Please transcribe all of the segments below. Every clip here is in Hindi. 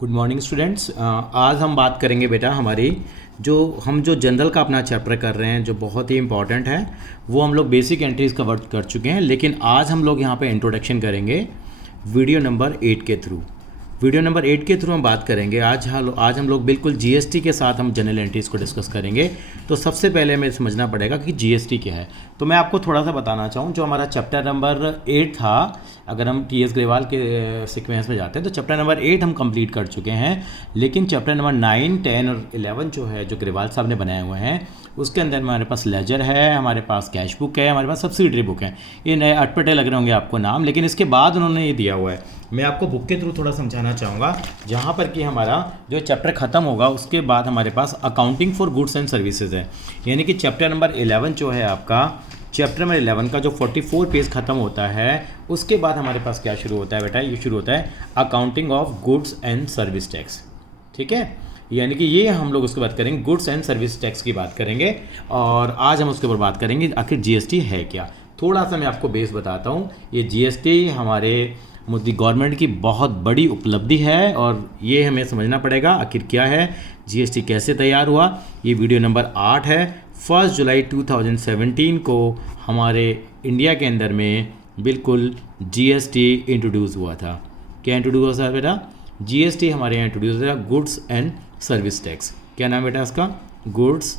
Good morning students. आज हम बात करेंगे बेटा हमारी जो जनरल का अपना चैप्टर कर रहे हैं जो बहुत ही इंपॉर्टेंट है। वो हम लोग बेसिक एंट्रीज कवर कर चुके हैं, लेकिन आज हम लोग यहाँ पे इंट्रोडक्शन करेंगे वीडियो नंबर 8 के थ्रू। वीडियो नंबर 8 के थ्रू हम बात करेंगे आज हम लोग बिल्कुल जीएसटी के साथ हम जनरल एंट्रीज को डिस्कस करेंगे। तो सबसे पहले हमें समझना पड़ेगा कि जीएसटी क्या है। तो मैं आपको थोड़ा सा बताना चाहूँ, जो हमारा चैप्टर नंबर 8 था, अगर हम टी.एस. ग्रेवाल के सीक्वेंस में जाते हैं तो चैप्टर नंबर 8 हम कंप्लीट कर चुके हैं, लेकिन चैप्टर नंबर 9, 10 और 11 जो है, जो ग्रेवाल साहब ने बनाए हुए हैं, उसके अंदर हमारे पास लेजर है, हमारे पास कैश बुक है, हमारे पास सब्सिडरी बुक है। ये नए अटपटे लग रहे होंगे आपको नाम, लेकिन इसके बाद उन्होंने ये दिया हुआ है। मैं आपको बुक के थ्रू थोड़ा समझाना चाहूँगा, जहाँ पर कि हमारा जो चैप्टर ख़त्म होगा उसके बाद हमारे पास accounting for goods and services है। यानी कि चैप्टर नंबर 11 जो है आपका, चैप्टर नंबर 11 का जो 44 पेज ख़त्म होता है, उसके बाद हमारे पास क्या शुरू होता है बेटा? ये शुरू होता है accounting of goods and service tax. ठीक है, यानी कि ये हम लोग उसके बात करेंगे, गुड्स एंड सर्विस टैक्स की बात करेंगे। और आज हम उसके ऊपर बात करेंगे आखिर जीएसटी है क्या। थोड़ा सा मैं आपको बेस बताता हूँ। ये जीएसटी हमारे मोदी गवर्नमेंट की बहुत बड़ी उपलब्धि है और ये हमें समझना पड़ेगा आखिर क्या है, जीएसटी कैसे तैयार हुआ। ये वीडियो नंबर 8 है। 1 जुलाई 2017 को हमारे इंडिया के अंदर में बिल्कुल जीएसटी इंट्रोड्यूस हुआ था। क्या इंट्रोड्यूस हुआ था बेटा? जीएसटी हमारे यहाँ इंट्रोड्यूस हुआ, गुड्स एंड सर्विस टैक्स। क्या नाम बेटा इसका? Goods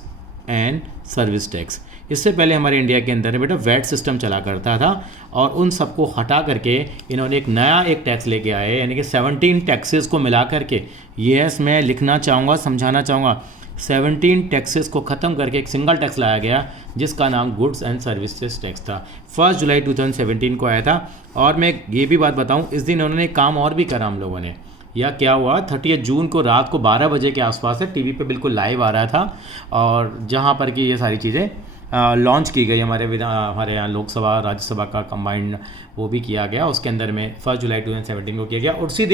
and service tax. इससे पहले हमारे इंडिया के अंदर बेटा वैट सिस्टम चला करता था, और उन सबको हटा करके इन्होंने एक नया टैक्स लेके आए, यानी कि 17 टैक्सेस को मिला करके, यस मैं लिखना चाहूँगा, समझाना चाहूँगा, 17 टैक्सेस को ख़त्म करके एक सिंगल टैक्स लाया गया जिसका नाम गुड्स एंड सर्विसेज टैक्स था। 1 जुलाई 2017 को आया था। और मैं ये भी बात बताऊँ, इस दिन उन्होंने एक काम और भी करा हम लोगों ने। या क्या हुआ, 30 जून को रात को 12 बजे के आसपास से टीवी पे बिल्कुल लाइव आ रहा था, और जहाँ पर कि ये सारी चीज़ें लॉन्च की गई। हमारे यहाँ लोकसभा राज्यसभा का कंबाइंड वो भी किया गया, उसके अंदर में 1 जुलाई 2017 को किया गया। और उसी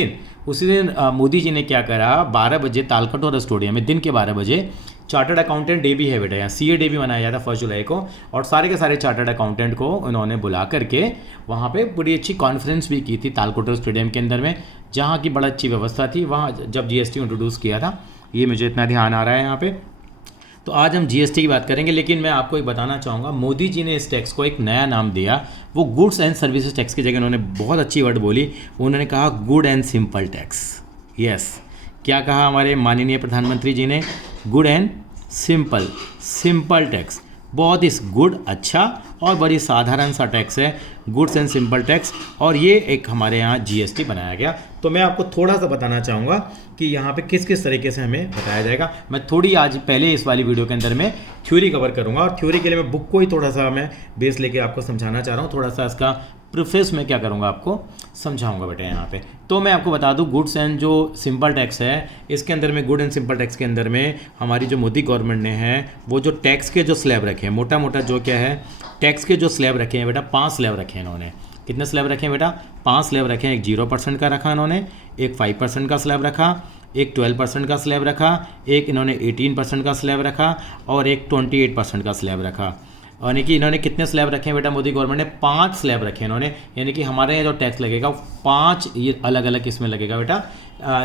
दिन मोदी जी ने क्या करा, 12 बजे तालकटोरा स्टेडियम में दिन के 12 बजे चार्टर्ड अकाउंटेंट डे भी है बेटा, यहाँ CA डे भी मनाया जाता 1 जुलाई को। और सारे के सारे चार्टर्ड अकाउंटेंट को उन्होंने बुला करके वहाँ पे बड़ी अच्छी कॉन्फ्रेंस भी की थी तालकटोरा स्टेडियम के अंदर में, जहाँ की बड़ा अच्छी व्यवस्था थी वहाँ जब जीएसटी इंट्रोड्यूस किया था। ये मुझे इतना ध्यान आ रहा है यहाँ पे। तो आज हम जीएसटी की बात करेंगे, लेकिन मैं आपको एक बताना चाहूँगा, मोदी जी ने इस टैक्स को एक नया नाम दिया। वो गुड्स एंड सर्विसेज टैक्स की जगह उन्होंने बहुत अच्छी वर्ड बोली, उन्होंने कहा good and simple tax. Yes, क्या कहा हमारे माननीय प्रधानमंत्री जी ने? Good and simple tax. बहुत ही गुड, अच्छा और बड़ी साधारण सा टैक्स है, गुड्स एंड सिंपल टैक्स। और ये एक हमारे यहाँ जीएसटी बनाया गया। तो मैं आपको थोड़ा सा बताना चाहूँगा कि यहाँ पे किस किस तरीके से हमें बताया जाएगा। मैं थोड़ी आज पहले इस वाली वीडियो के अंदर में थ्योरी कवर करूँगा, और थ्योरी के लिए मैं बुक को ही थोड़ा सा मैं बेस लेके आपको समझाना चाह रहा हूँ। थोड़ा सा इसका प्रीफेस में क्या करूँगा, आपको समझाऊँगा बेटा यहाँ पे। तो मैं आपको बता दूँ, गुड्स एंड जो सिंपल टैक्स है, इसके अंदर में गुड एंड सिंपल टैक्स के अंदर में हमारी जो मोदी गवर्नमेंट ने है, वो जो टैक्स के जो स्लैब रखे हैं, मोटा मोटा जो क्या है, टैक्स के जो स्लैब रखे हैं बेटा, 5 स्लैब रखे हैं इन्होंने। कितने स्लैब रखे हैं बेटा? 5 स्लैब रखे हैं। एक 0% का रखा इन्होंने, एक 5% का स्लैब रखा, एक 12% का स्लैब रखा, एक इन्होंने 18% का स्लैब रखा, और एक 28% का स्लैब रखा। यानी कि इन्होंने कितने स्लैब रखे हैं बेटा? मोदी गवर्नमेंट ने 5 स्लैब रखे हैं इन्होंने। यानी कि हमारे यहाँ जो टैक्स लगेगा 5 ये अलग अलग इसमें लगेगा बेटा,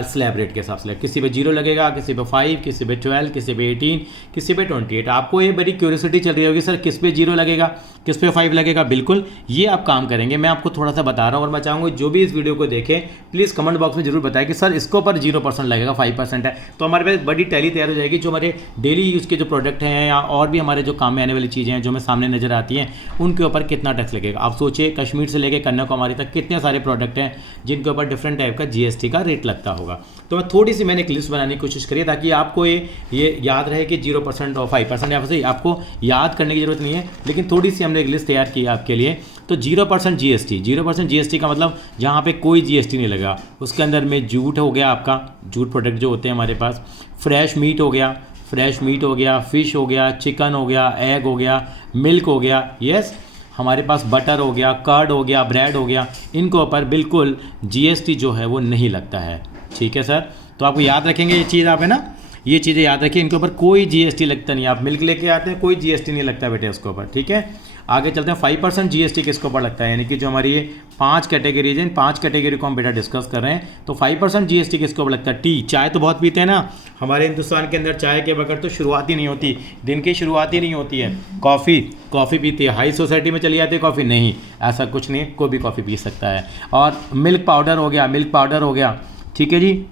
स्लैब रेट के हिसाब से। किसी पे 0 लगेगा, किसी पे 5, किसी पे 12, किसी पे 18, किसी पे 28। आपको ये बड़ी क्यूरियोसिटी चल रही होगी, सर किस पे 0 लगेगा, किस पे 5 लगेगा? बिल्कुल, ये आप काम करेंगे, मैं आपको थोड़ा सा बता रहा हूँ। और मैं चाहूँगा जो भी इस वीडियो को देखें, प्लीज़ कमेंट बॉक्स में जरूर बताएं कि सर इसको पर 0% लगेगा, 5% है। तो हमारे पास बड़ी टैली तैयार हो जाएगी। जो हमारे डेली यूज़ के जो प्रोडक्ट हैं, या और भी हमारे जो काम में आने वाली चीज़ें हैं जो हमें सामने नजर आती हैं, उनके ऊपर कितना टैक्स लगेगा। आप सोचिए, कश्मीर से लेकर कन्याकुमारी तक कितने सारे प्रोडक्ट हैं जिनके ऊपर डिफरेंट टाइप का जीएसटी का रेट लगता होगा। तो मैं थोड़ी सी मैंने एक लिस्ट बनाने की कोशिश करी, ताकि आपको ये याद रहे कि 0% और 5% या फिर आपको याद करने की जरूरत नहीं है, लेकिन थोड़ी सी हमने एक लिस्ट तैयार की आपके लिए। तो 0% जीएसटी का मतलब जहाँ पे कोई जीएसटी नहीं लगा। उसके अंदर में जूट हो गया, आपका जूट प्रोडक्ट जो होते हैं हमारे पास, फ्रेश मीट हो गया, फिश हो गया, चिकन हो गया, एग हो गया, मिल्क हो गया, यस, हमारे पास बटर हो गया, कर्ड हो गया, ब्रेड हो गया, इनको ऊपर बिल्कुल जीएसटी जो है वो नहीं लगता है। ठीक है सर, तो आपको याद रखेंगे ये चीज़, आप है ना, ये चीज़ें याद रखिए, इनके ऊपर कोई जीएसटी लगता नहीं है। आप मिल्क लेके आते हैं, कोई जीएसटी नहीं लगता बेटे उसके ऊपर। ठीक है, आगे चलते हैं 5% जीएसटी किसके ऊपर लगता है, यानी कि जो हमारी ये 5 कैटेगरीज हैं, 5 कैटेगरी को हम बेटा डिस्कस कर रहे हैं। तो 5% जीएसटी किसके ऊपर लगता है? टी। चाय तो बहुत पीते हैं ना हमारे हिंदुस्तान के अंदर, चाय के बगैर तो शुरुआत ही नहीं होती, दिन की शुरुआत ही नहीं होती है। कॉफ़ी पीती है, हाई सोसाइटी में चली जाती है कॉफ़ी? नहीं, ऐसा कुछ नहीं, कोई भी कॉफ़ी पी सकता है। और मिल्क पाउडर हो गया, ठीक है जी।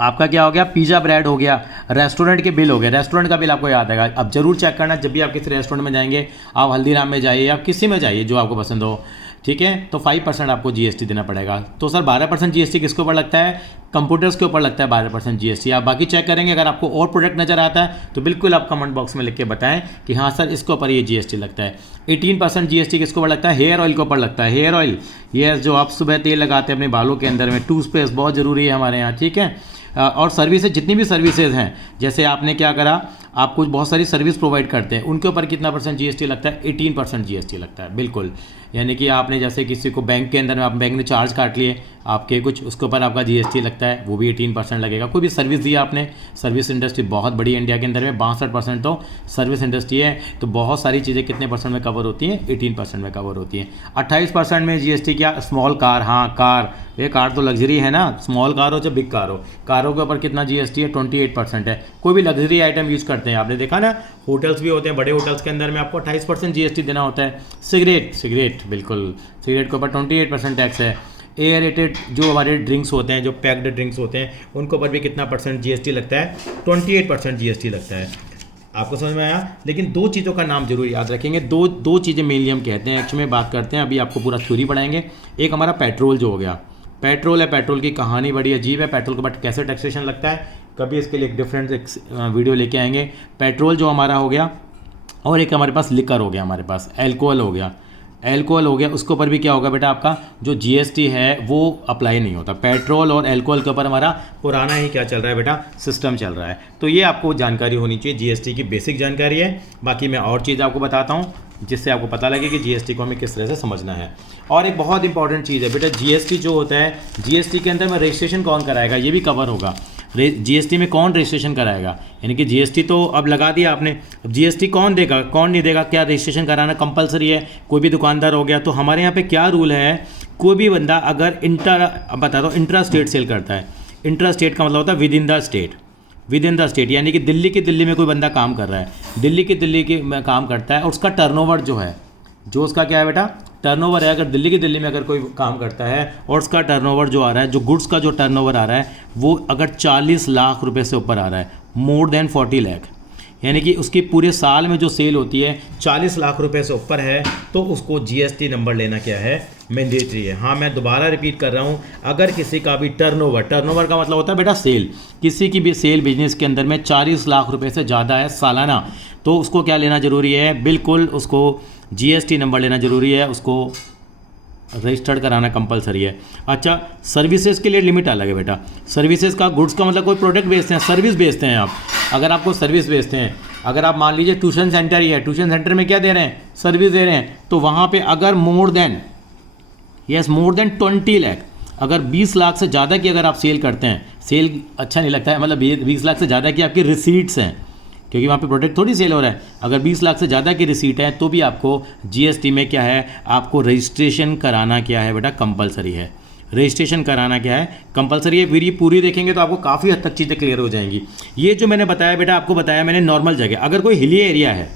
आपका क्या हो गया? पिज़्ज़ा ब्रेड हो गया, रेस्टोरेंट के बिल हो गया। रेस्टोरेंट का बिल आपको याद आएगा, अब जरूर चेक करना जब भी आप किसी रेस्टोरेंट में जाएंगे, आप हल्दीराम में जाइए, आप किसी में जाइए जो आपको पसंद हो, ठीक है। तो 5% आपको जीएसटी देना पड़ेगा। तो सर 12% जीएसटी किसके ऊपर लगता है? कंप्यूटर्स के ऊपर लगता है 12% जीएसटी। आप बाकी चेक करेंगे, अगर आपको और प्रोडक्ट नज़र आता है तो बिल्कुल आप कमेंट बॉक्स में लिख के बताएं कि हाँ सर इसके ऊपर ये जीएसटी लगता है। 18% जीएसटी किसके ऊपर लगता है? हेयर ऑयल के ऊपर लगता है। हेयर ऑयल, ये जो आप सुबह तेल लगाते हैं अपने बालों के अंदर में, टूथपेस्ट बहुत ज़रूरी है हमारे यहाँ, ठीक है। और सर्विसेज, जितनी भी सर्विसेज हैं, जैसे आपने क्या करा, आप कुछ बहुत सारी सर्विस प्रोवाइड करते हैं, उनके ऊपर कितना % जीएसटी लगता है? 18% जीएसटी लगता है, बिल्कुल। यानी कि आपने जैसे किसी को बैंक के अंदर में, आप बैंक ने चार्ज काट लिए आपके कुछ, उसके ऊपर आपका जीएसटी लगता है, वो भी 18% लगेगा। कोई भी सर्विस दी आपने, सर्विस इंडस्ट्री बहुत बड़ी है इंडिया के अंदर में, 62% तो सर्विस इंडस्ट्री है, तो बहुत सारी चीज़ें कितने % में कवर होती हैं? 18% में कवर होती हैं। 28% में जीएसटी क्या? स्मॉल कार, हाँ कार, ये कार तो लग्जरी है ना, स्मॉल कार हो चाहे बिग कार हो, कारों के ऊपर कितना जीएसटी है? 28% है। कोई भी लग्जरी आइटम यूज़ करते हैं, आपने देखा ना, होटल्स भी होते हैं, बड़े होटल्स के अंदर में आपको 28% जीएसटी देना होता है। सिगरेट, बिल्कुल, सिगरेट के ऊपर 28% टैक्स है। एयरेटेड जो हमारे ड्रिंक्स होते हैं, जो पैक्ड ड्रिंक्स होते हैं, उनके ऊपर भी कितना % जीएसटी लगता है? 28% जीएसटी लगता है। आपको समझ में आया? लेकिन दो चीज़ों का नाम जरूर याद रखेंगे, दो चीज़ें मेनली हम कहते हैं, एक्चुअली में बात करते हैं, अभी आपको पूरा थ्योरी पढ़ाएंगे। एक हमारा पेट्रोल जो हो गया, पेट्रोल है, पेट्रोल की कहानी बड़ी अजीब है, पेट्रोल के ऊपर कैसे टैक्सेशन लगता है, कभी इसके लिए एक डिफरेंट वीडियो लेके आएंगे। पेट्रोल जो हमारा हो गया, और एक हमारे पास लिकर हो गया, हमारे पास एल्कोहल हो गया, उसके ऊपर भी क्या होगा बेटा? आपका जो जीएसटी है वो अप्लाई नहीं होता। पेट्रोल और एल्कोहल के ऊपर हमारा पुराना ही क्या चल रहा है बेटा? सिस्टम चल रहा है। तो ये आपको जानकारी होनी चाहिए, जीएसटी की बेसिक जानकारी है। बाकी मैं और चीज़ आपको बताता हूँ जिससे आपको पता लगे कि जीएसटी को हमें किस तरह से समझना है। और एक बहुत इंपॉर्टेंट चीज़ है बेटा, जीएसटी जो होता है, जीएसटी के अंदर में रजिस्ट्रेशन कौन कराएगा, ये भी कवर होगा। जीएसटी में कौन रजिस्ट्रेशन कराएगा, यानी कि जीएसटी तो अब लगा दिया आपने, अब जीएसटी कौन देगा, कौन नहीं देगा, क्या रजिस्ट्रेशन कराना कंपलसरी है? कोई भी दुकानदार हो गया। तो हमारे यहाँ पे क्या रूल है, कोई भी बंदा अगर इंट्रा स्टेट सेल करता है, इंट्रा स्टेट का मतलब होता है विद इन द स्टेट, यानी कि दिल्ली में कोई बंदा काम कर रहा है, दिल्ली में काम करता है, और उसका टर्नओवर जो है, जो उसका क्या है बेटा? टर्नओवर है। अगर दिल्ली में अगर कोई काम करता है और उसका टर्नओवर जो आ रहा है, जो गुड्स का जो टर्नओवर आ रहा है, वो अगर 40 लाख रुपए से ऊपर आ रहा है, मोर देन 40 लाख, यानी कि उसकी पूरे साल में जो सेल होती है 40 लाख रुपए से ऊपर है, तो उसको जीएसटी नंबर लेना क्या है? मैंडेटरी है। हाँ, मैं दोबारा रिपीट कर रहा हूँ, अगर किसी का भी टर्नओवर का मतलब होता है बेटा सेल, किसी की भी सेल बिजनेस के अंदर में 40 लाख रुपए से ज़्यादा है सालाना, तो उसको क्या लेना ज़रूरी है? बिल्कुल उसको जीएसटी नंबर लेना ज़रूरी है, उसको रजिस्टर्ड कराना कंपलसरी है। अच्छा, सर्विसेज के लिए लिमिट अलग है बेटा। सर्विसेज का, गुड्स का मतलब कोई प्रोडक्ट बेचते हैं, सर्विस बेचते हैं आप। अगर आपको सर्विस बेचते हैं, अगर आप मान लीजिए ट्यूशन सेंटर ही है, ट्यूशन सेंटर में क्या दे रहे हैं? सर्विस दे रहे हैं, तो वहाँ पे अगर मोर देन 20 लाख, अगर 20 लाख से ज़्यादा की अगर आप सेल करते हैं, सेल अच्छा नहीं लगता है, मतलब 20 लाख से ज़्यादा की आपकी रिसीट्स हैं, क्योंकि वहाँ पे प्रोडक्ट थोड़ी सेल हो रहा है। अगर 20 लाख से ज़्यादा की रिसीट है तो भी आपको जीएसटी में क्या है? आपको रजिस्ट्रेशन कराना क्या है बेटा? कंपलसरी है। रजिस्ट्रेशन कराना क्या है? कंपलसरी है। फिर ये पूरी देखेंगे तो आपको काफ़ी हद तक चीज़ें क्लियर हो जाएंगी। ये जो मैंने बताया बेटा, आपको बताया मैंने नॉर्मल जगह, अगर कोई हिली एरिया है,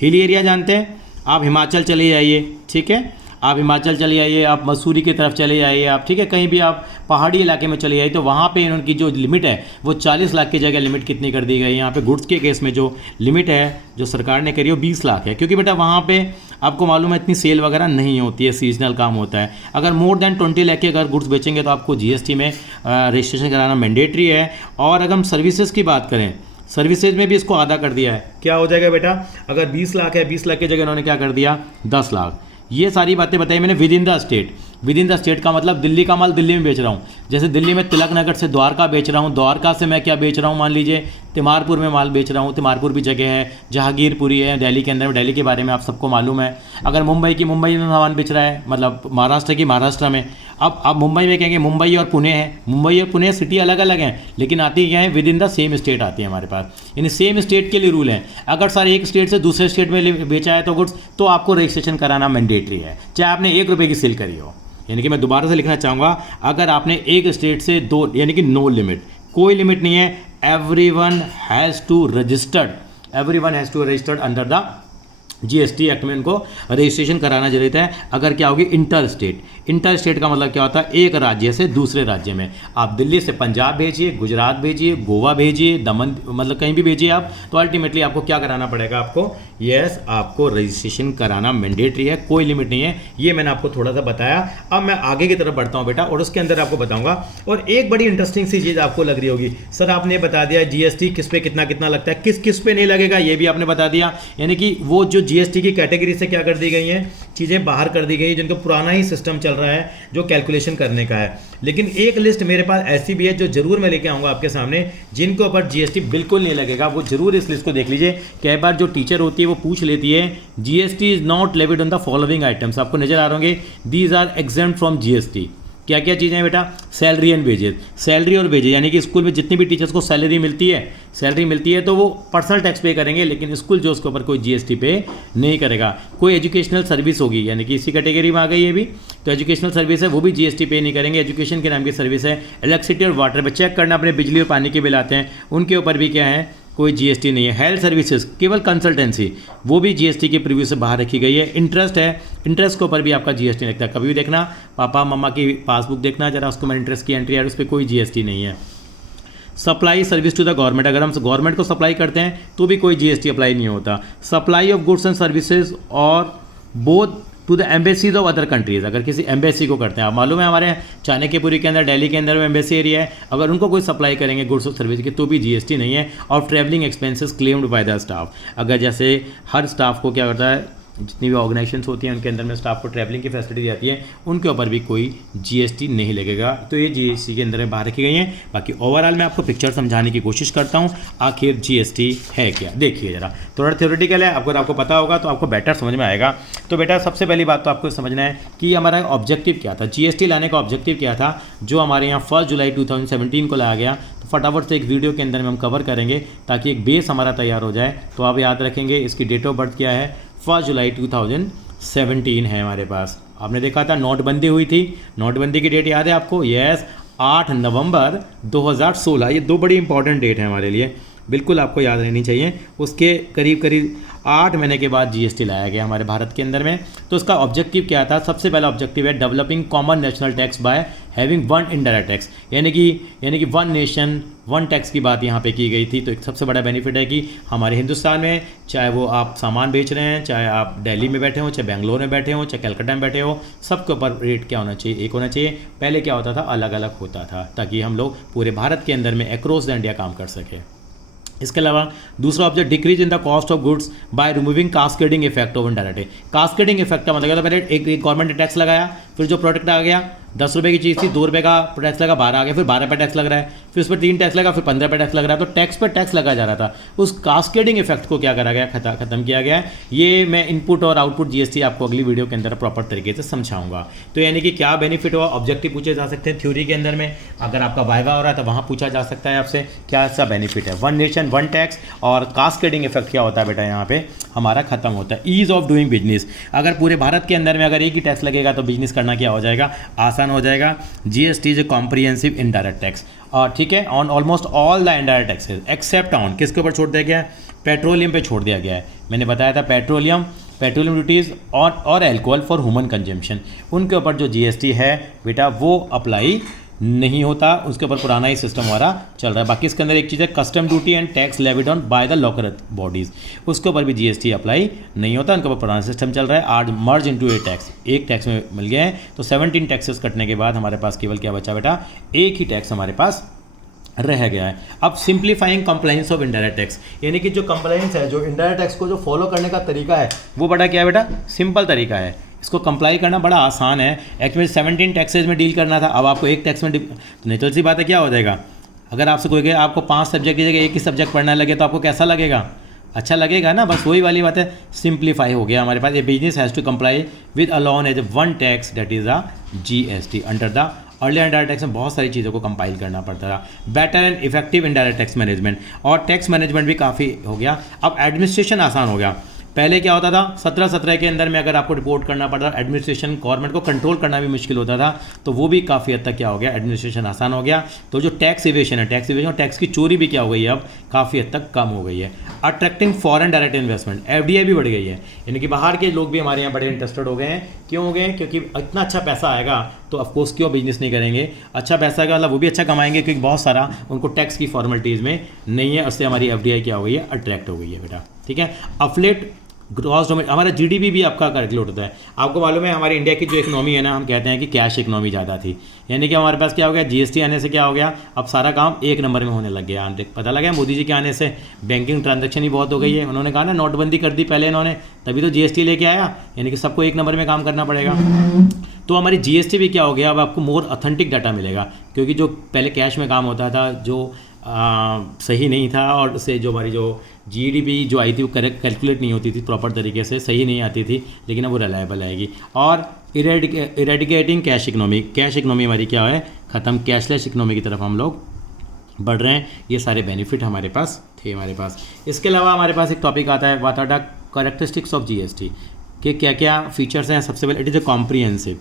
हिली एरिया जानते हैं आप, हिमाचल चले जाइए, ठीक है, आप हिमाचल चले जाइए, आप मसूरी की तरफ चले जाइए आप, ठीक है, कहीं भी आप पहाड़ी इलाके में चले जाइए, तो वहाँ पे उनकी जो लिमिट है वो 40 लाख की जगह लिमिट कितनी कर दी गई? यहाँ पे गुड्स के केस में जो लिमिट है जो सरकार ने करी वो 20 लाख है, क्योंकि बेटा वहाँ पे आपको मालूम है इतनी सेल वगैरह नहीं होती है, सीजनल काम होता है। अगर मोर देन 20 लाख के अगर गुड्स बेचेंगे तो आपको जीएसटी में रजिस्ट्रेशन कराना मैंडेटरी है। और अगर हम सर्विसेज की बात करें, सर्विसेज में भी इसको आधा कर दिया है। क्या हो जाएगा बेटा? अगर 20 लाख है, 20 लाख की जगह उन्होंने क्या कर दिया? 10 लाख। ये सारी बातें बताई मैंने with in the state. With in the state का मतलब दिल्ली का माल दिल्ली में बेच रहा हूँ, जैसे दिल्ली में तिलक नगर से द्वारका बेच रहा हूँ, द्वारका से मैं क्या बेच रहा हूँ? मान लीजिए तिमारपुर में माल बेच रहा हूँ, तिमारपुर भी जगह है, जहांगीरपुरी है दिल्ली के अंदर में, दिल्ली के बारे में आप सबको मालूम है। अगर मुंबई में सामान बेच रहा है, मतलब महाराष्ट्र की महाराष्ट्र में, अब आप मुंबई में कहेंगे मुंबई और पुणे है, मुंबई और पुणे सिटी अलग अलग हैं, लेकिन आती क्या है, with in the same state आती है हमारे पास, यानी सेम स्टेट के लिए रूल है। अगर सर एक स्टेट से दूसरे स्टेट में बेचा है तो गुड्स, तो आपको रजिस्ट्रेशन कराना मैंडेटरी है, चाहे आपने 1 रुपये की सेल करी हो। यानी कि मैं दोबारा से लिखना चाहूँगा, अगर आपने एक स्टेट से 2, यानी कि नो लिमिट, कोई लिमिट नहीं है, everyone has to registered under the GST act में उनको रजिस्ट्रेशन कराना जरूरी है। अगर क्या होगी, इंटर स्टेट का मतलब क्या होता है, एक राज्य से दूसरे राज्य में। आप दिल्ली से पंजाब भेजिए, गुजरात भेजिए, गोवा भेजिए, दमन, मतलब कहीं भी भेजिए आप, तो अल्टीमेटली आपको क्या कराना पड़ेगा, आपको रजिस्ट्रेशन कराना मैंडेटरी है, कोई लिमिट नहीं है। ये मैंने आपको थोड़ा सा बताया। अब मैं आगे की तरफ बढ़ता हूँ बेटा, और उसके अंदर आपको बताऊंगा। और एक बड़ी इंटरेस्टिंग सी चीज़ आपको लग रही होगी, सर आपने बता दिया जीएसटी किस पे कितना कितना लगता है, किस किस पे नहीं लगेगा, ये भी आपने बता दिया। यानी कि वो जो जीएसटी की कैटेगरी से क्या कर दी गई हैं, चीज़ें बाहर कर दी गई, जिनको पुराना ही सिस्टम चल रहा है जो कैलकुलेशन करने का है। लेकिन एक लिस्ट मेरे पास ऐसी भी है जो जरूर मैं लेके आऊँगा आपके सामने, जिनके ऊपर जीएसटी बिल्कुल नहीं लगेगा। वो जरूर इस लिस्ट को देख लीजिए। कई बार जो टीचर होती है वो पूछ लेती है, GST is not levied on the following items, आपको नजर आ रहे होंगे, these are exempt from GST. क्या क्या चीज़ें हैं बेटा, सैलरी एंड वेजेस, सैलरी और वेजेस, यानी कि स्कूल में जितनी भी टीचर्स को सैलरी मिलती है तो वो पर्सनल टैक्स पे करेंगे, लेकिन स्कूल जो उसके ऊपर कोई जीएसटी पे नहीं करेगा। कोई एजुकेशनल सर्विस होगी, यानी कि इसी कैटेगरी में आ गई ये भी, तो एजुकेशनल सर्विस है, वो भी जीएसटी पे नहीं करेंगे। एजुकेशन के नाम की सर्विस है, इलेक्ट्रिसिटी और वाटर पे चेक करना, अपने बिजली और पानी के बिल आते हैं, उनके ऊपर भी क्या है, कोई जीएसटी नहीं है। हेल्थ सर्विसेज, केवल कंसल्टेंसी, वो भी जीएसटी के प्रीव्यू से बाहर रखी गई है। इंटरेस्ट है, इंटरेस्ट के ऊपर भी आपका जीएसटी लगता है। कभी भी देखना, पापा मम्मा की पासबुक देखना जरा, उसको मैं इंटरेस्ट की एंट्री है, उस पर कोई जीएसटी नहीं है। Supply service to the government, अगर हम गवर्नमेंट को सप्लाई करते हैं तो भी कोई जीएसटी अप्लाई नहीं होता। Supply of goods and services और both to the embassies of other countries, अगर किसी एम्बेसी को करते हैं, आप मालूम है हमारे चाणक्यपुरी के अंदर, दिल्ली के अंदर में एम्बेसी एरिया है, अगर उनको कोई सप्लाई करेंगे गुड्स और सर्विस की तो भी जीएसटी नहीं है। और travelling expenses claimed by the staff, अगर जैसे हर स्टाफ को क्या करता है, जितनी भी ऑर्गेनाइजेशंस होती हैं उनके अंदर में स्टाफ को ट्रैवलिंग की फैसिलिटी जाती है, उनके ऊपर भी कोई जीएसटी नहीं लगेगा। तो ये जीएसटी के अंदर में बाहर रखी गई हैं। बाकी ओवरऑल मैं आपको पिक्चर समझाने की कोशिश करता हूँ, आखिर जीएसटी है क्या। देखिए जरा, थोड़ा थ्योरेटिकल है, अगर आपको पता होगा तो आपको बेटर समझ में आएगा। तो बेटा सबसे पहली बात तो आपको समझना है कि हमारा ऑब्जेक्टिव क्या था, जीएसटी लाने का ऑब्जेक्टिव क्या था, जो हमारे यहाँ 1 जुलाई 2017 को लाया गया। तो फटाफट से एक वीडियो के अंदर में हम कवर करेंगे ताकि एक बेस हमारा तैयार हो जाए। तो आप याद रखेंगे, इसकी डेट ऑफ बर्थ क्या है, 1 जुलाई 2017 है हमारे पास। आपने देखा था नोटबंदी हुई थी, नोटबंदी की डेट याद है आपको, यस 8 नवंबर 2016। ये 2 बड़ी इंपॉर्टेंट डेट है हमारे लिए, बिल्कुल आपको याद रहनी चाहिए। उसके करीब करीब 8 महीने के बाद जीएसटी लाया गया हमारे भारत के अंदर में। तो उसका ऑब्जेक्टिव क्या था, सबसे पहला ऑब्जेक्टिव है developing common national tax by having one indirect tax, यानी कि वन नेशन वन टैक्स की बात यहाँ पे की गई थी। तो एक सबसे बड़ा बेनिफिट है कि हमारे हिंदुस्तान में, चाहे वो आप सामान बेच रहे हैं, चाहे आप दिल्ली में बैठे हो, चाहे बेंगलोर में बैठे हो, चाहे कलकत्ता में बैठे हो, सबके ऊपर रेट क्या होना चाहिए, एक होना चाहिए। पहले क्या होता था, अलग अलग होता था, ताकि हम लोग पूरे भारत के अंदर में अक्रॉस द इंडिया काम कर सकें। इसके अलावा दूसरा object decrease in the cost of goods by removing cascading effect of indirect. Cascading effect का मतलब पहले एक गवर्नमेंट ने टैक्स लगाया, फिर जो प्रोडक्ट आ गया 10 रुपये की चीज़ थी, 2 रुपये का टैक्स लगा, 12 आ गया, फिर 12 पे टैक्स लग रहा है, फिर उस पर 3 टैक्स लगा, फिर 15 पे टैक्स लग रहा है। तो टैक्स पर टैक्स लगा जा रहा था, उस कास्केडिंग इफेक्ट को क्या करा गया, खत्म किया गया है। ये मैं इनपुट और आउटपुट जीएसटी आपको अगली वीडियो के अंदर प्रॉपर तरीके से समझाऊंगा। तो यानी कि क्या बेनिफिट हुआ, ऑब्जेक्टिव पूछे जा सकते हैं थ्योरी के अंदर में, अगर आपका वाइवा हो रहा है तो वहाँ पूछा जा सकता है आपसे क्या सा बेनिफिट है। वन नेशन वन टैक्स और कास्केडिंग इफेक्ट क्या होता है बेटा, यहाँ पे हमारा खत्म होता है। ईज ऑफ डूइंग बिजनेस, अगर पूरे भारत के अंदर में अगर एक ही टैक्स लगेगा तो बिजनेस करना क्या हो जाएगा, आसान हो जाएगा। GST is a comprehensive indirect tax, और ठीक है, on almost all the indirect taxes except on, किसके ऊपर छोड़ दिया गया है, पेट्रोलियम पे छोड़ दिया गया है। मैंने बताया था पेट्रोलियम ड्यूटीज़ और एल्कोहल फॉर ह्यूमन कंजम्पशन, उनके ऊपर जो जीएसटी है बेटा वो अप्लाई नहीं होता, उसके ऊपर पुराना ही सिस्टम हमारा चल रहा है। बाकी इसके अंदर एक चीज़ है custom duty and tax levied on by the local bodies, उसके ऊपर भी जीएसटी अप्लाई नहीं होता, उनके ऊपर पुराना सिस्टम चल रहा है। आज मर्ज इनटू ए टैक्स, एक टैक्स में मिल गए हैं, तो 17 टैक्सेस कटने के बाद हमारे पास केवल क्या बचा बेटा, एक ही टैक्स हमारे पास रह गया है। अब simplifying compliance of indirect tax, यानी कि जो कंप्लाइंस है, जो इनडायरेक्ट टैक्स को जो फॉलो करने का तरीका है वो बड़ा क्या है बेटा, सिंपल तरीका है, इसको कंप्लाई करना बड़ा आसान है। एक्चुअली 17 टैक्सेज में डील करना था, अब आपको एक टैक्स में, नेचुरल सी बात है क्या हो जाएगा, अगर आपसे कोई कहे आपको 5 सब्जेक्ट की जगह एक ही सब्जेक्ट पढ़ना लगे तो आपको कैसा लगेगा? अच्छा लगेगा ना। बस वही वाली बात है, सिंप्लीफाई हो गया हमारे पास। A business has to comply with alone as one tax that is a GST under the earlier indirect tax में बहुत सारी चीज़ों को कंपाइल करना पड़ता था। Better and effective indirect tax management, और टैक्स मैनेजमेंट भी काफ़ी हो गया। अब एडमिनिस्ट्रेशन आसान हो गया। पहले क्या होता था, 17 के अंदर में अगर आपको रिपोर्ट करना पड़ता था, एडमिनिस्ट्रेशन गवर्नमेंट को कंट्रोल करना भी मुश्किल होता था, तो वो भी काफ़ी हद तक क्या हो गया, एडमिनिस्ट्रेशन आसान हो गया। तो जो टैक्स इवेशन है, टैक्स इवेशन और टैक्स की चोरी भी क्या हो गई है, अब काफ़ी हद तक कम हो गई है। Attracting foreign direct investment, FDI भी बढ़ गई है, यानी कि बाहर के लोग भी हमारे यहाँ बड़े इंटरेस्टेड हो गए हैं। क्यों हो गए? क्योंकि इतना अच्छा पैसा आएगा तो ऑफकोर्स क्यों बिजनेस नहीं करेंगे। अच्छा पैसा आएगा मतलब वो भी अच्छा कमाएंगे, क्योंकि बहुत सारा उनको टैक्स की फॉर्मेलिटीज़ में नहीं है। उससे हमारी FDI क्या हो गई है, अट्रैक्ट हो गई है बेटा। ठीक है। अफलेट ग्रॉस डोमेन, हमारा GDP भी आपका कैलकुलेट होता है। आपको मालूम है हमारी इंडिया की जो इकोनॉमी है ना, हम कहते हैं कि कैश इकोनॉमी ज़्यादा थी, यानी कि हमारे पास क्या हो गया, GST आने से क्या हो गया, अब सारा काम एक नंबर में होने लग गया। पता लगा मोदी जी के आने से बैंकिंग ट्रांजैक्शन ही बहुत हो गई है। उन्होंने कहा ना नोटबंदी कर दी पहले इन्होंने, तभी तो GST लेके आया, यानी कि सबको एक नंबर में काम करना पड़ेगा। तो हमारी GST भी क्या हो गया, अब आपको मोर ऑथेंटिक डाटा मिलेगा, क्योंकि जो पहले कैश में काम होता था जो सही नहीं था, और उससे जो हमारी जो GDP जो आई थी वो करेक्ट कैलकुलेट नहीं होती थी प्रॉपर तरीके से, सही नहीं आती थी, लेकिन अब वो रिलायबल आएगी। और eradicating cash economy, cash economy हमारी क्या है, ख़त्म, कैशलेस इकनॉमी की तरफ हम लोग बढ़ रहे हैं। ये सारे बेनिफिट हमारे पास थे हमारे पास। इसके अलावा हमारे पास एक टॉपिक आता है, what are the characteristics of GST, कि क्या क्या फीचर्स हैं। सबसे पहले it is a comprehensive.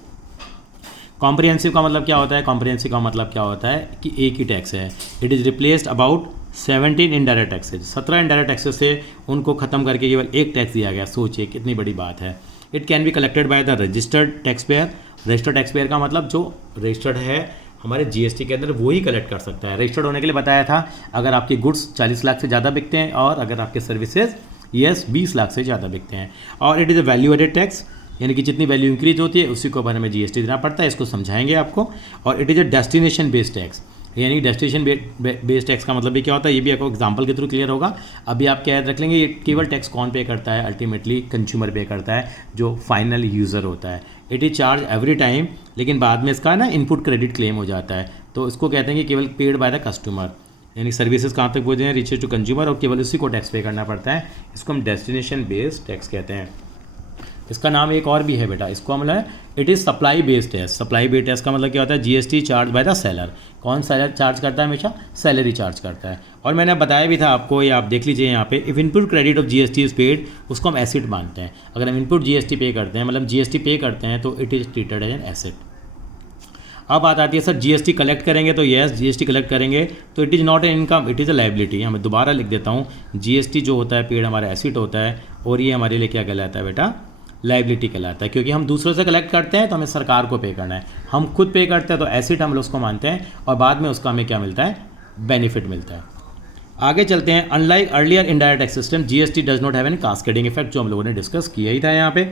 Comprehensive का मतलब क्या होता है, कॉम्प्रिहेंसिव का मतलब क्या होता है कि एक ही टैक्स है। It is replaced about 17 indirect taxes, 17 indirect taxes से उनको ख़त्म करके केवल एक टैक्स दिया गया। सोचिए कितनी बड़ी बात है। It can be collected by the registered tax payer. Registered tax payer का मतलब जो रजिस्टर्ड है हमारे GST के अंदर, वो ही कलेक्ट कर सकता है। रजिस्टर्ड होने के लिए बताया था, अगर आपके गुड्स 40 लाख से ज़्यादा बिकते हैं, और अगर आपके सर्विसेज 20 लाख से ज़्यादा बिकते हैं। और it is a value added tax, यानी कि जितनी वैल्यू इंक्रीज होती है उसी को ऊपर हमें GST देना पड़ता है। इसको समझाएंगे आपको। और it is a destination based tax, यानी डेस्टिनेशन बेस्ड टैक्स का मतलब भी क्या होता है, ये भी आपको एग्जांपल के थ्रू क्लियर होगा। अभी आप क्या याद रख लेंगे, ये केवल टैक्स कौन पे करता है, अल्टीमेटली कंज्यूमर पे करता है, जो फाइनल यूज़र होता है। It is charge every time, लेकिन बाद में इसका ना इनपुट क्रेडिट क्लेम हो जाता है, तो इसको कहते हैं कि केवल पेड बाय द कस्टमर, यानी सर्विसेज कहाँ तक पहुँचे हैं, रीचेज टू कंज्यूमर, और केवल उसी को टैक्स पे करना पड़ता है। इसको हम डेस्टिनेशन बेस्ड टैक्स कहते हैं। इसका नाम एक और भी है बेटा, इसको हम है it is supply based tax. Supply based tax का मतलब क्या होता है, GST charge by the seller. कौन सेलर चार्ज करता है, हमेशा सैलरी चार्ज करता है। और मैंने बताया भी था आपको, ये आप देख लीजिए यहाँ पे, if input credit of GST is paid, उसको हम एसेट मानते हैं। अगर हम इनपुट GST पे करते हैं, मतलब GST पे करते हैं, तो it is treated as an asset. अब बात आती है सर GST कलेक्ट करेंगे, तो यस GST कलेक्ट करेंगे तो it is not an income, it is a liability. मैं दोबारा लिख देता हूँ, GST जो होता है पेड हमारा एसेट होता है, और ये हमारे लिए क्या कहलाता है बेटा, लाइबिलिटी कहलाता है। क्योंकि हम दूसरों से कलेक्ट करते हैं तो हमें सरकार को पे करना है, हम खुद पे करते हैं तो एसेट हम लोग उसको मानते हैं, और बाद में उसका हमें क्या मिलता है, बेनिफिट मिलता है। आगे चलते हैं। Unlike earlier indirect tax system, GST does not have any cascading effect, जो हम लोगों ने डिस्कस किया ही था। यहाँ पे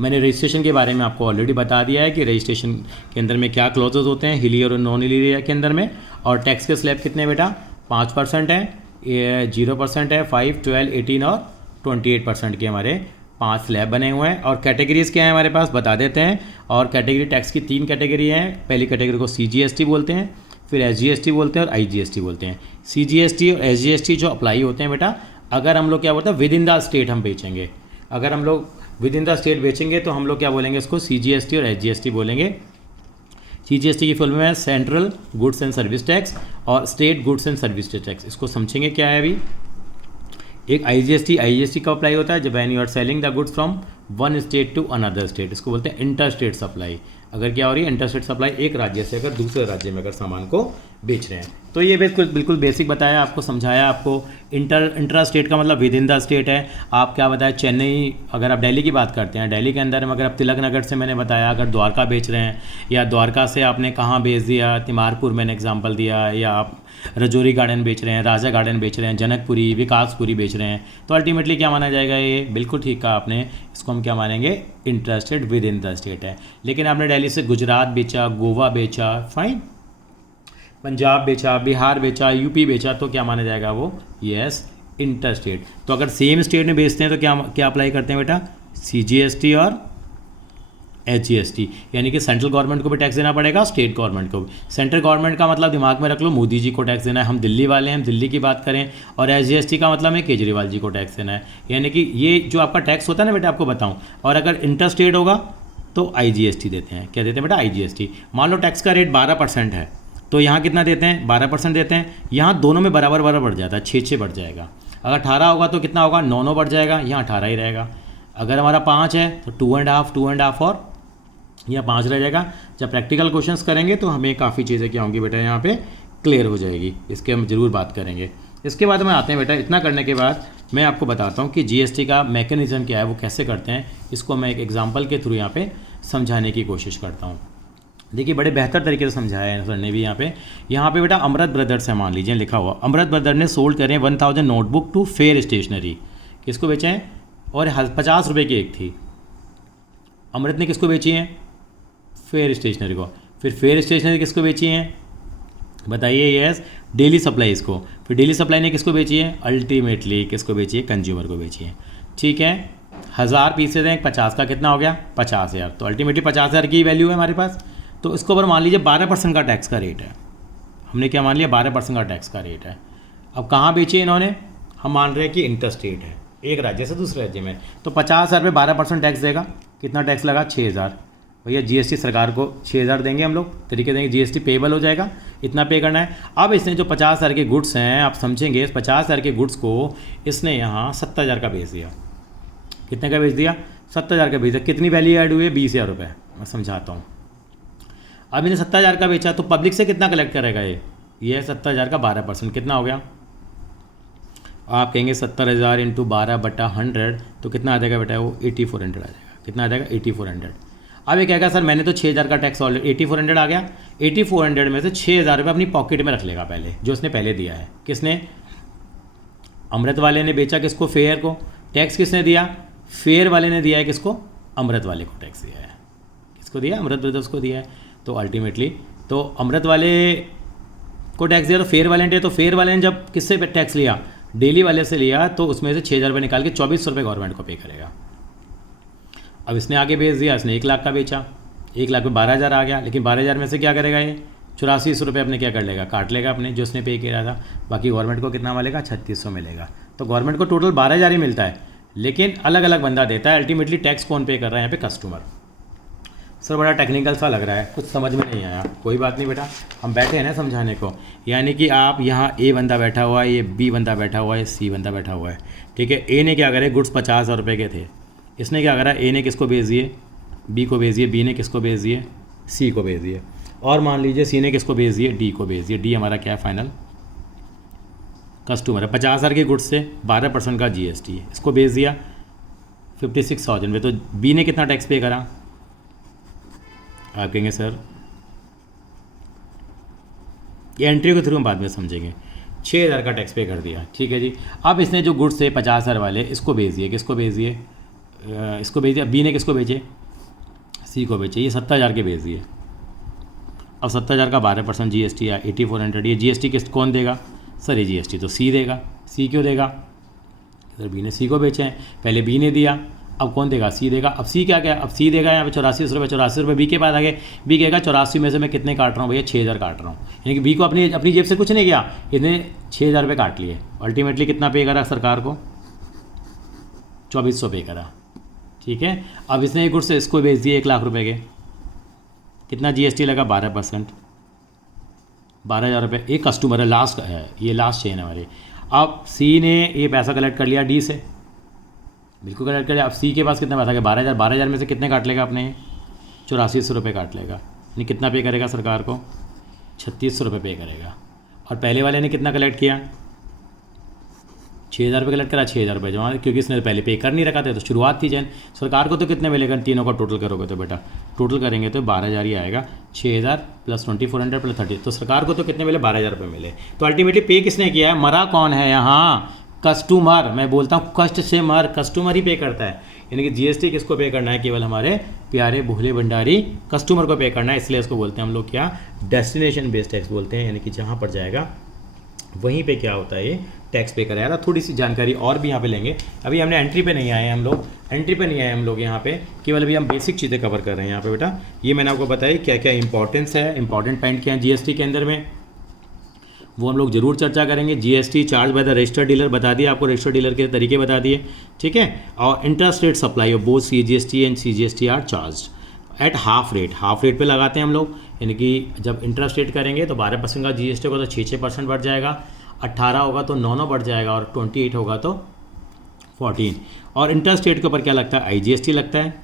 मैंने रजिस्ट्रेशन के बारे में आपको ऑलरेडी बता दिया है कि रजिस्ट्रेशन के अंदर में क्या क्लॉजेज होते हैं, हिली और नॉन हिली एरिया के अंदर में। और टैक्स के स्लैब कितने बेटा, 5% है, 0% है, 5, 12, 18 और 28% के हमारे 5 स्लैब बने हुए हैं। और कैटेगरीज़ क्या है हमारे पास बता देते हैं। और कैटेगरी टैक्स की 3 कैटेगरी हैं। पहली कैटेगरी को CGST बोलते हैं, फिर SGST बोलते हैं, और IGST बोलते हैं। CGST और SGST जो अप्लाई होते हैं बेटा, अगर हम लोग क्या बोलते हैं विद इन द स्टेट हम बेचेंगे, अगर हम लोग विद इन द स्टेट बेचेंगे तो हम लोग क्या बोलेंगे, इसको CGST और SGST बोलेंगे। CGST की फुल में है central goods and service tax, और state goods and service tax. इसको समझेंगे क्या है अभी। एक IGST कब अप्लाई होता है, जब when you are selling the goods from one state to another state, इसको बोलते हैं इंटर स्टेट सप्लाई। अगर क्या हो रही है, इंटर स्टेट सप्लाई, एक राज्य से अगर दूसरे राज्य में अगर सामान को बेच रहे हैं। तो ये बिल्कुल बेसिक बताया आपको, समझाया आपको। इंट्रा स्टेट का मतलब विद इन द स्टेट है। आप क्या बताया, चेन्नई, अगर आप दिल्ली की बात करते हैं, दिल्ली के अंदर में अगर आप तिलक नगर से मैंने बताया अगर द्वारका बेच रहे हैं, या द्वारका से आपने कहाँ बेच दिया, तिमारपुर मैंने एग्जाम्पल दिया, या आप रजौरी गार्डन बेच रहे हैं, राजा गार्डन बेच रहे हैं, जनकपुरी, विकासपुरी बेच रहे हैं, तो अल्टीमेटली क्या माना जाएगा, ये बिल्कुल ठीक कहा आपने, इसको हम क्या मानेंगे, interested with in the state है। लेकिन आपने दिल्ली से गुजरात बेचा, गोवा बेचा, फाइन, पंजाब बेचा, बिहार बेचा, यूपी बेचा, तो क्या माना जाएगा वो, यस इंटर स्टेट। तो अगर सेम स्टेट में बेचते हैं तो क्या अप्लाई करते हैं बेटा, CGST और SGST, यानी कि सेंट्रल गवर्नमेंट को भी टैक्स देना पड़ेगा, स्टेट गवर्नमेंट को भी। सेंट्रल गवर्नमेंट का मतलब दिमाग में रख लो, मोदी जी को टैक्स देना है, हम दिल्ली वाले हैं, हम दिल्ली की बात करें। और SGST का मतलब है केजरीवाल जी को टैक्स देना है, यानी कि ये जो आपका टैक्स होता है ना बेटा, आपको बताऊँ। और अगर इंटर स्टेट होगा तो IGST देते हैं। क्या देते हैं बेटा? IGST। मान लो टैक्स का रेट 12% है, तो यहाँ कितना देते हैं? 12% देते हैं। यहाँ दोनों में बराबर बराबर बढ़ जाता है, 6 बढ़ जाएगा। अगर 18 होगा तो कितना होगा? 9 बढ़ जाएगा, यहाँ 18 ही रहेगा। अगर हमारा 5 है तो 2.5 और यहाँ 5 रह जाएगा। जब प्रैक्टिकल क्वेश्चंस करेंगे तो हमें काफ़ी चीज़ें क्या होंगी बेटा यहाँ पे क्लियर हो जाएगी, इसके हम ज़रूर बात करेंगे। इसके बाद में आते हैं बेटा, इतना करने के बाद मैं आपको बताता हूँ कि GST का मैकेनिज़्म क्या है, वो कैसे करते हैं। इसको मैं एक एग्जांपल के थ्रू यहाँ पे समझाने की कोशिश करता हूँ। देखिए बड़े बेहतर तरीके से समझाया है सर ने भी यहाँ पे बेटा अमृत ब्रदर्स है, मान लीजिए लिखा हुआ, अमृत ब्रदर ने सोल्ड करें 1000 नोटबुक टू फेयर स्टेशनरी। किसको बेचे हैं? और 50 रुपये की एक थी। अमृत ने किसको बेची है? फेयर स्टेशनरी को। फिर फेयर स्टेशनरी किसको बेची है? बताइए। यस, डेली सप्लाईज को। फिर डेली सप्लाई ने किसको बेची है? अल्टीमेटली किसको बेची है? कंज्यूमर को बेची है। ठीक है, 1000 पीसेज हैं, 50 का कितना हो गया? 50,000। तो अल्टीमेटली 50,000 की वैल्यू है हमारे पास। तो इसको ऊपर मान लीजिए 12% का टैक्स का रेट है। हमने क्या मान लिया? 12% का टैक्स का रेट है। अब कहाँ बेची है इन्होंने? हम मान रहे हैं कि इंटर स्टेट है, एक राज्य से दूसरे राज्य में। तो 50,000 पे 12% टैक्स देगा। कितना टैक्स लगा? 6,000। भैया GST सरकार को 6,000 देंगे हम लोग, तरीके देंगे, GST पेबल हो जाएगा, इतना पे करना है। अब इसने जो 50,000 के गुड्स हैं, आप समझेंगे, इस 50,000 के गुड्स को इसने यहाँ 70,000 का बेच दिया। कितने का बेच दिया? 70,000 का बेच दिया। कितनी वैल्यू ऐड हुई है? 20,000 रुपये। मैं समझाता हूँ। अब इन्हें 70,000 का बेचा तो पब्लिक से कितना कलेक्ट करेगा ये 70,000 का 12%, कितना हो गया? आप कहेंगे 70,000 इंटू 12/100 तो कितना आ जाएगा बेटा? वो 8400 आ जाएगा। कितना आ जाएगा? 8400। अब ये कहेगा सर मैंने तो 6,000 का टैक्स ऑलरेडी, 8400 आ गया। 8400 में से 6,000 रुपये अपनी पॉकेट में रख लेगा पहले, जो उसने पहले दिया है। किसने? अमृत वाले ने बेचा किसको? फेयर को। टैक्स किसने दिया? फेयर वाले ने दिया है। किसको? अमृत वाले को टैक्स दिया है। किसको दिया? अमृत ब्रदर्स को दिया है। तो अल्टीमेटली तो अमृत वाले को टैक्स दिया, तो फेयर वाले ने, तो फेयर वाले ने जब किससे टैक्स लिया? डेली वाले से लिया, तो उसमें से 6,000 रुपये निकाल के 2400 रुपये गवर्नमेंट को पे करेगा। अब इसने आगे बेच दिया, इसने 1 लाख का बेचा, 1 लाख में 12,000 आ गया। लेकिन 12,000 में से क्या करेगा ये? 8400 रुपये अपने क्या कर लेगा? काट लेगा अपने, जो उसने पे किया था। बाकी गवर्नमेंट को कितना मिलेगा? 3600 मिलेगा। तो गवर्नमेंट को टोटल 12,000 ही मिलता है, लेकिन अलग अलग बंदा देता है। अल्टीमेटली टैक्स कौन पे कर रहा है यहाँ पे? कस्टमर। सर बड़ा टेक्निकल सा लग रहा है, कुछ समझ में नहीं आया। कोई बात नहीं बेटा, हम बैठे हैं ना समझाने को। यानी कि आप यहाँ A बंदा बैठा हुआ है, ये B बंदा बैठा हुआ है, C बंदा बैठा हुआ है। ठीक है, A ने क्या करे? गुड्स 50,000 रुपये के थे, इसने क्या करा? A ने किसको बेच दिए? B को बेच दिए। B ने किसको बेच दिए? C को बेच दिए। और मान लीजिए C ने किसको बेच दिए? D को बेच दिए। D हमारा क्या है? फाइनल कस्टमर है। 50,000 के गुड्स से 12% का GST है, इसको बेच दिया 56,000 में। तो B ने कितना टैक्स पे करा? आप कहेंगे सर ये एंट्री के थ्रू हम बाद में समझेंगे। 6,000 का टैक्स पे कर दिया। ठीक है जी। अब इसने जो गुड्स थे 50,000 वाले, इसको बेच दिए। किसको बेच दिए? इसको बेच दिया। B ने किसको बेचे? C को बेचे। ये 70,000 के बेच दिए। अब 70,000 का 12% GST या 8400, ये GST किस कौन देगा? सर ये GST तो C देगा। C क्यों देगा? सर B ने C को बेचे हैं, पहले B ने दिया, अब कौन देगा? C देगा। अब C क्या क्या? अब C देगा यहाँ पे 8400 रुपये। 84 रुपये B के पास आ गए। B कहेगा 84 में से मैं कितने काट रहा हूँ? भैया 6,000 काट रहा हूँ। यानी कि B को अपनी जेब से कुछ नहीं किया, इसने 6,000 रुपये काट लिए। अल्टीमेटली कितना पे करा सरकार को? 2400 पे करा। ठीक है। अब इसने एक गुड्स से इसको बेच दिए 1 लाख रुपये के, कितना GST लगा? 12%, 12,000 रुपये। एक कस्टमर है, लास्ट है, ये लास्ट चेन है हमारी। अब C ने ये पैसा कलेक्ट कर लिया D से, बिल्कुल कलेक्ट कर लिया। अब C के पास कितना पैसा गया? 12,000। 12,000 में से कितने काट लेगा अपने? 8400 रुपये काट लेगा। यानी कितना पे करेगा सरकार को? 3600 रुपये पे करेगा। और पहले वाले ने कितना कलेक्ट किया? 6,000 रुपये कलेक्ट करा। 6,000 रुपये जमा, क्योंकि इसने पहले पे कर नहीं रखा था, तो शुरुआत थी जैन। सरकार को तो कितने मिलेगा? तीनों का टोटल करोगे तो बेटा, टोटल करेंगे तो 12,000 ही आएगा। 6,000 प्लस 2400 प्लस 30, तो सरकार को तो कितने मिले? 12,000 रुपये मिले। तो अल्टीमेटली पे किसने किया है? मरा कौन है यहाँ? कस्टमर। मैं बोलता हूँ कष्ट से मर, कस्टमर ही पे करता है। यानी कि GST किसको पे करना है? केवल हमारे प्यारे भोले भंडारी कस्टमर को पे करना है। इसलिए इसको बोलते हैं हम लोग क्या? डेस्टिनेशन बेस्ड टैक्स बोलते हैं। यानी कि जहाँ पर जाएगा वहीं पे क्या होता है? ये टैक्स पे कराया था। थोड़ी सी जानकारी और भी यहाँ पे लेंगे। अभी हमने एंट्री पे नहीं आए हम लोग यहाँ पे केवल अभी हम बेसिक चीज़ें कवर कर रहे हैं यहाँ पे बेटा। ये मैंने आपको बताया क्या क्या इंपॉर्टेंस है, इंपॉर्टेंट पॉइंट क्या है जीएसटी के अंदर में, वो हम लोग जरूर चर्चा करेंगे। GST charge by the registered dealer बता दिया आपको, रजिस्टर्ड डीलर के तरीके बता दिए, ठीक है। और interest rate supply of both CGST and CGST are charged at half rate पे लगाते हैं हम लोग। यानी कि जब इंटरेस्ट रेट करेंगे तो 12% का जीएसटी होगा तो 6% बढ़ जाएगा, 18 होगा तो 9 बढ़ जाएगा, और 28 होगा तो 14। और इंटरेस्ट रेट के ऊपर क्या लगता है, आईजीएसटी लगता है।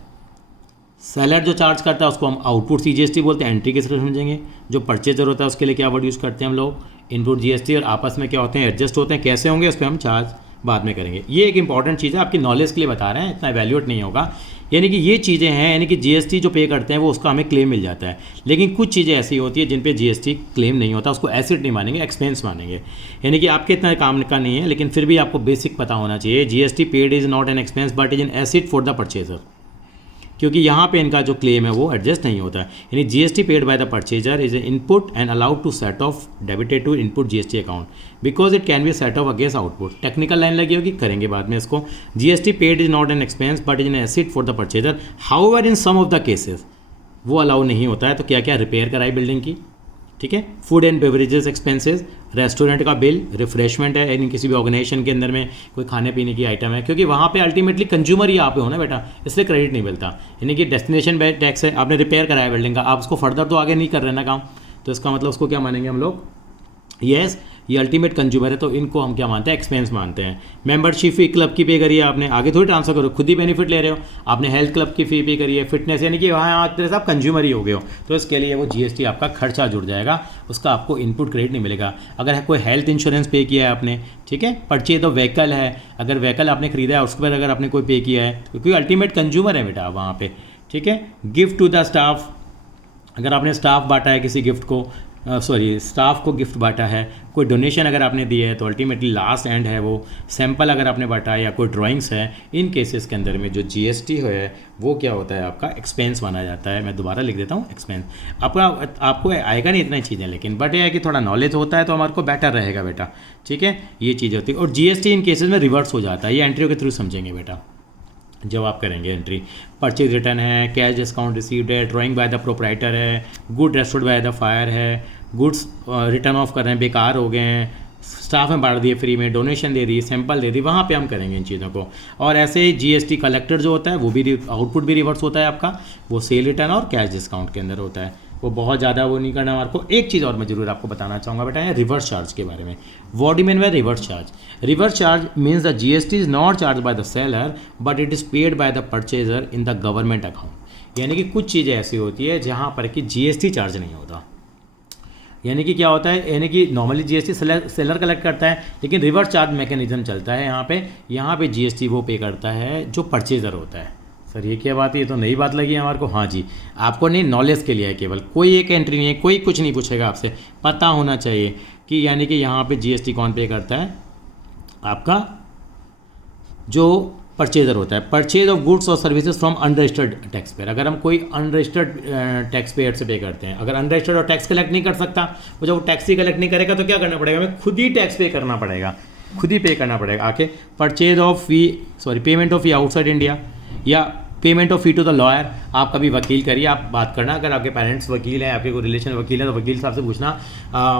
सेलर जो चार्ज करता है उसको हम आउटपुट सीजीएसटी बोलते हैं, एंट्री किस तरह समझेंगे। जो परचेजर होता है उसके लिए क्या वर्ड यूज़ करते हैं हम लोग, इनपुट जीएसटी। और आपस में क्या होते हैं, एडजस्ट होते हैं, कैसे होंगे उस पर हम चार्ज बाद में करेंगे। ये एक इंपॉर्टेंट चीज़ है, आपकी नॉलेज के लिए बता रहे हैं, इतना वैल्यूएट नहीं होगा। यानी कि ये चीज़ें हैं, यानी कि जीएसटी जो पे करते हैं वो उसका हमें क्लेम मिल जाता है। लेकिन कुछ चीज़ें ऐसी होती है जिन पे जीएसटी क्लेम नहीं होता, उसको एसेट नहीं मानेंगे, एक्सपेंस मानेंगे। यानी कि आपके इतना काम का नहीं है, लेकिन फिर भी आपको बेसिक पता होना चाहिए। GST paid is not an expense but is an asset for the purchaser, क्योंकि यहाँ पे इनका जो क्लेम है वो एडजस्ट नहीं होता है। यानी GST paid by the purchaser is input and allowed to set off debited to input GST account because it can be set off against output. Technical line लगी होगी, करेंगे बाद में इसको। GST paid is not an expense but is an asset for the purchaser, however in some of the cases वो अलाउ नहीं होता है। तो क्या क्या, रिपेयर कराई बिल्डिंग की, ठीक है, food and beverages expenses, restaurant का बिल, रिफ्रेशमेंट है, यानी किसी भी ऑर्गेनाइजेशन के अंदर में कोई खाने पीने की आइटम है, क्योंकि वहाँ पे अल्टीमेटली कंज्यूमर ही आप पे हो ना बेटा, इसलिए क्रेडिट नहीं मिलता। यानी कि डेस्टिनेशन बेस्ड टैक्स है, आपने रिपेयर कराया बिल्डिंग का, आप उसको फर्दर तो आगे नहीं कर रहे ना काम, तो इसका मतलब उसको क्या मानेंगे हम लोग, यस ये अल्टीमेट कंज्यूमर है, तो इनको हम क्या मानते हैं, एक्सपेंस मानते हैं। मेंबरशिप फी क्लब की पे करी है आपने, आगे थोड़ी ट्रांसफर करो, खुद ही बेनिफिट ले रहे हो। आपने हेल्थ क्लब की फी पे करी है, फिटनेस, यानी कि वहाँ आज तरह से आप कंज्यूमर ही हो गए हो, तो इसके लिए वो जीएसटी आपका खर्चा जुड़ जाएगा, उसका आपको इनपुट क्रेडिट नहीं मिलेगा। अगर कोई हेल्थ इंश्योरेंस पे किया है आपने, ठीक है, परचेज तो व्हीकल है, अगर व्हीकल आपने खरीदा है उस पर अगर आपने कोई पे किया है, क्योंकि अल्टीमेट कंज्यूमर है बेटा वहाँ पे, ठीक है। गिफ्ट टू द स्टाफ, अगर आपने स्टाफ बांटा है किसी गिफ्ट को, स्टाफ को गिफ्ट बांटा है, कोई डोनेशन अगर आपने दी है तो अल्टीमेटली लास्ट एंड है वो। सैंपल अगर आपने बांटा है या कोई ड्राइंग्स है, इन केसेस के अंदर में जो जीएसटी है वो क्या होता है, आपका एक्सपेंस माना जाता है। मैं दोबारा लिख देता हूँ, एक्सपेंस। आपको आएगा नहीं इतनी चीज़ें, लेकिन बट ये है कि थोड़ा नॉलेज होता है तो हमारे को बेटर रहेगा बेटा, ठीक है। ये चीज़ होती है। और जीएसटी इन केसेस में रिवर्स हो जाता है, ये एंट्रियों के थ्रू समझेंगे बेटा जब आप करेंगे एंट्री। परचेज रिटर्न है, कैश डिस्काउंट रिसीव्ड है, ड्राइंग बाय द प्रोप्राइटर है, good restored by the fire है, गुड्स रिटर्न ऑफ कर रहे हैं, बेकार हो गए हैं, स्टाफ में बांट दिए फ्री में, डोनेशन दे दी, सैंपल दे दी, वहाँ पे हम करेंगे इन चीज़ों को। और ऐसे ही जीएसटी कलेक्टर जो होता है वो भी आउटपुट भी रिवर्स होता है आपका, वो सेल रिटर्न और कैश डिस्काउंट के अंदर होता है। वो बहुत ज़्यादा वो नहीं करना हमारे को। एक चीज़ और मैं जरूर आपको बताना चाहूँगा बेटा, है रिवर्स चार्ज के बारे में। What do you mean by reverse charge? Reverse charge means the GST is not charge by the seller but it is paid by the purchaser in the government account. यानी कि कुछ चीज़ें ऐसी होती है जहाँ पर कि जीएसटी चार्ज नहीं होता। यानी कि क्या होता है, यानी कि नॉर्मली जीएसटी सेलर कलेक्ट करता है, लेकिन रिवर्स चार्ज मैकेनिज्म चलता है यहाँ पे जीएसटी वो पे करता है जो परचेजर होता है। सर ये क्या बात है, ये तो नई बात लगी हमारे को। हाँ जी, आपको नहीं, नॉलेज के लिए है केवल, कोई एक एंट्री नहीं है, कोई कुछ नहीं पूछेगा आपसे, पता होना चाहिए कि यानी कि यहाँ पे जीएसटी कौन पे करता है, आपका जो परचेजर होता है। परचेज ऑफ गुड्स और services from unregistered tax payer, अगर हम कोई अनरजिस्टर्ड टैक्स पेयर से पे करते हैं, अगर अनरजिस्टर्ड और टैक्स कलेक्ट नहीं कर सकता, वो जब वो टैक्स ही कलेक्ट नहीं करेगा तो क्या करना पड़ेगा, हमें खुद ही टैक्स पे करना पड़ेगा, खुद ही पे करना पड़ेगा आके। Purchase of fee, payment of fee outside India, या payment of fee to the lawyer. आप कभी वकील करिए, आप बात करना, अगर आपके पेरेंट्स वकील हैं, आपके कोई रिलेशन वकील है तो वकील साहब से पूछना,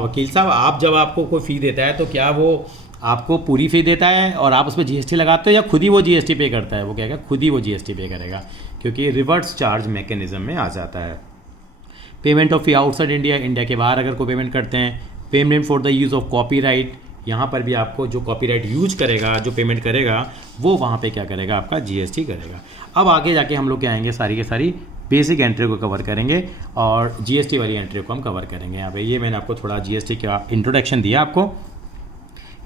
वकील साहब आप जब आपको कोई फ़ी देता है तो क्या वो आपको पूरी फ़ी देता है और आप उस पर जीएसटी लगाते हो, या खुद ही वो जीएसटी पे करता है? वो कहेगा खुद ही वो जीएसटी पे करेगा, क्योंकि रिवर्स चार्ज मैकेनिज्म में आ जाता है। Payment of fee outside India, India के बाहर अगर कोई पेमेंट करते हैं। Payment for the use of copyright, यहाँ पर भी आपको जो कॉपीराइट यूज करेगा, जो पेमेंट करेगा, वो वहाँ पे क्या करेगा, आपका जीएसटी करेगा। अब आगे जाके हम लोग क्या आएंगे, सारी के सारी बेसिक एंट्री को कवर करेंगे और जीएसटी वाली एंट्री को हम कवर करेंगे। यहाँ पे ये मैंने आपको थोड़ा जीएसटी का इंट्रोडक्शन दिया आपको।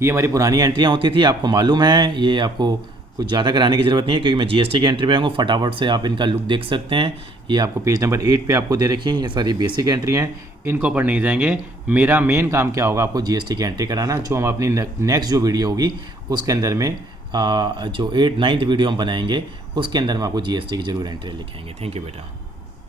ये हमारी पुरानी एंट्रियाँ होती थी, आपको मालूम है, ये आपको कुछ ज़्यादा कराने की ज़रूरत नहीं है, क्योंकि मैं जीएसटी की एंट्री पे आऊँगा, फटाफट से आप इनका लुक देख सकते हैं। ये आपको पेज नंबर 8 पे आपको दे रखी है, ये सारी बेसिक एंट्री हैं, इनको ऊपर नहीं जाएंगे। मेरा मेन काम क्या होगा, आपको जीएसटी की एंट्री कराना, जो हम अपनी नेक्स्ट जो वीडियो होगी उसके अंदर में जो 9th वीडियो हम बनाएंगे उसके अंदर हम आपको जीएसटी की जरूर एंट्री लिखाएंगे। थैंक यू बेटा।